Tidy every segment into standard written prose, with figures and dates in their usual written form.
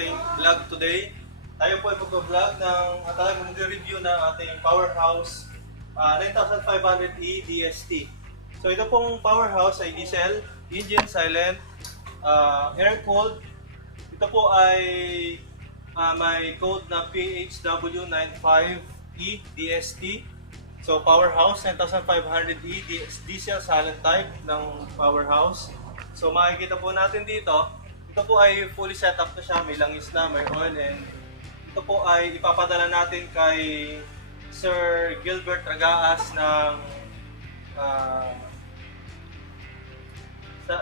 ating vlog today. Tayo po ay mag-vlog at tayo mag-review ng ating Powerhouse 9500E DST. So ito pong Powerhouse ay diesel, engine silent, air-cooled. Ito po ay may code na PHW95E DST. So Powerhouse 9500E diesel silent type ng Powerhouse. So makikita po natin dito, ito po ay fully set up na siya, may langis na, may oil, and ito po ay ipapadala natin kay Sir Gilbert Agaas ng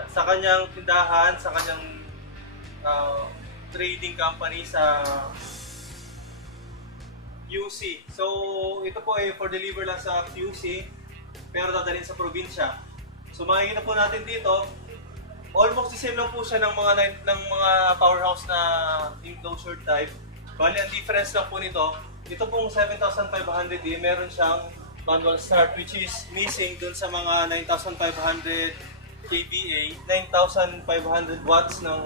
sa kanyang tindahan, sa kanyang trading company sa QC. So ito po ay for deliver lang sa QC, pero dadalhin sa probinsya. So makikita po natin dito, almost the same lang po siya ng mga Powerhouse na enclosure type. Bali, ang difference lang po nito, ito pong 7500D, meron siyang manual start, which is missing dun sa mga 9500 kVA, 9500 watts ng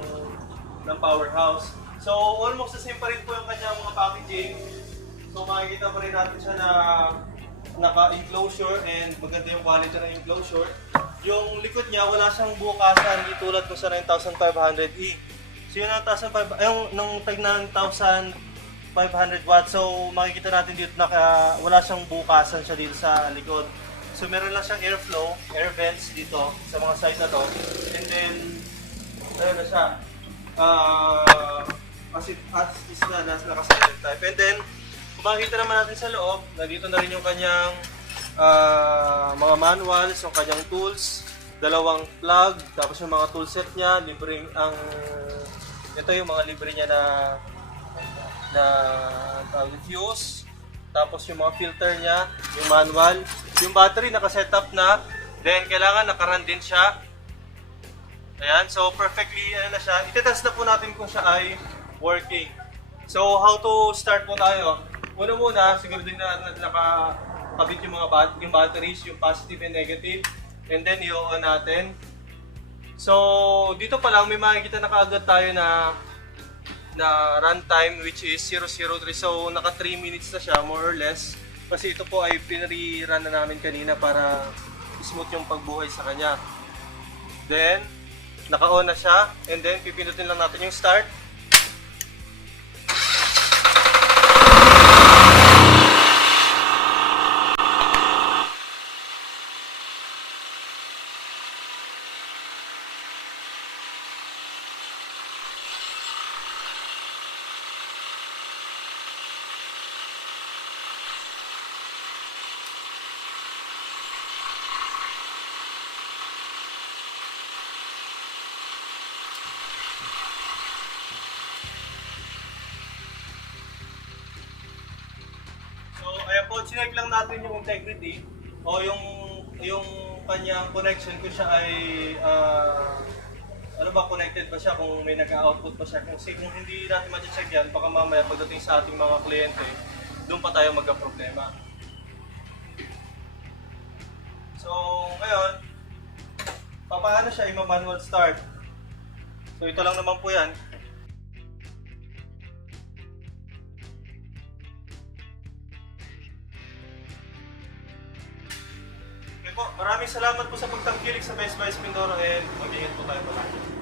Powerhouse. So almost the same pa rin po yung kanyang mga packaging. So makikita pa rin natin siya na naka-enclosure and maganda yung quality ng enclosure. Yung likod niya, wala siyang bukasan, hindi tulad ko sa 9500E. So yung 9,500, nung tag 9,500 watts, so makikita natin dito na wala siyang bukasan siya dito sa likod. So meron lang siyang airflow, air vents dito sa mga side na to. And then, ayun na siya. As is na, naka-silent type. And then, kung makikita naman natin sa loob, nandito na rin yung kanyang mga manuals, yung kanyang tools, dalawang plug, tapos yung mga toolset niya, libreng ito yung mga libre niya na fuse, tapos yung mga filter niya, yung manual, yung battery naka-setup na, then kailangan naka-run din siya. Ayan, so perfectly na siya. Itetest na po natin kung siya ay working. So how to start po tayo? Muna, siguro din na nakakabit yung mga batteries, yung positive and negative, and then i-on natin. So dito pa lang may makikita na kaagad tayo na runtime, which is 003. So naka 3 minutes na siya more or less, kasi ito po ay pinre-run na namin kanina para smooth yung pagbuhay sa kanya. Then naka-on na siya, and then pipindutin lang natin yung start. So ayan po, chinek lang natin yung integrity o yung kanyang connection kung siya ay connected ba siya, kung may nag-output ba siya. Kasi kung hindi natin ma-check yan, baka mamaya pagdating sa ating mga kliyente, doon pa tayo magka-problema. So ngayon, paano siya i-manual start? So ito lang naman po yan. Okay po, maraming salamat po sa pagtangkilik sa Best Buy Mindoro, and mag-ingat po tayo palagi.